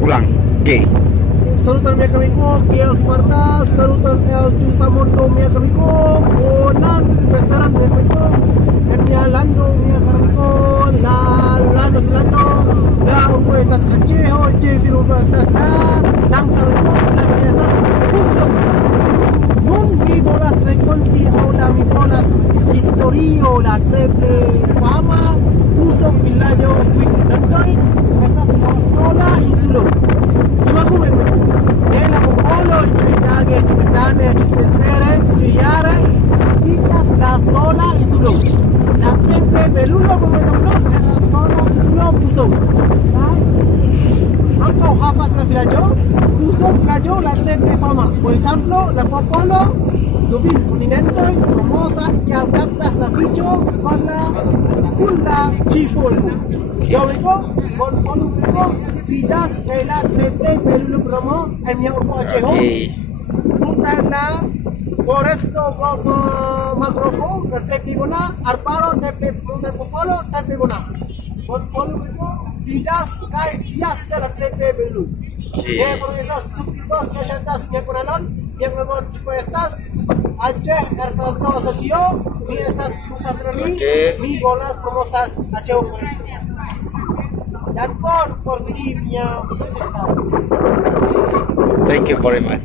Ulang. Okey. Salutan Mia Kamiko, KL Marta, salutan El Tamondo Mia Kamiko, Onan Veteran Mia Kamiko, Enya Lando Mia Kamiko, La Lando Silando, La Uwe Tat Aceh, Oje Firuba Tata, Nang Sariko, La Biasa, Usum. Nun di bolas reconti aula mi bolas historio la treble fama, Usum Villaggio Queen Dandoi, Estas Sola Isulo. Nella popolo Ciudadane, Ciudadane, Cisesere, Ciudare, Titas la sola Isulo. La Pepe Belulo come tamlo, la sola Isulo Pusong. Anto hafat la villaggio, Pusong villaggio la Pepe fama. Por ejemplo, la popolo Dubil continente, famosa que alcanza la ficho con la Kunda Chifol. Yo vengo con Vidas Ela Trepe Belulu Promo Emnya Urpo Aceho Mutana Foresto Gropo Magrofo Trepe Bona Arbaro Trepe Popolo Trepe Bona Popolo Vidas Kai Sias Tela Trepe Belu por eso subscribos que chantas mi canal yang memang tipo estas Aceh Ernesto Socio mi estas musafirani mi bolas promosas Aceh dan por videonya. Thank you very much.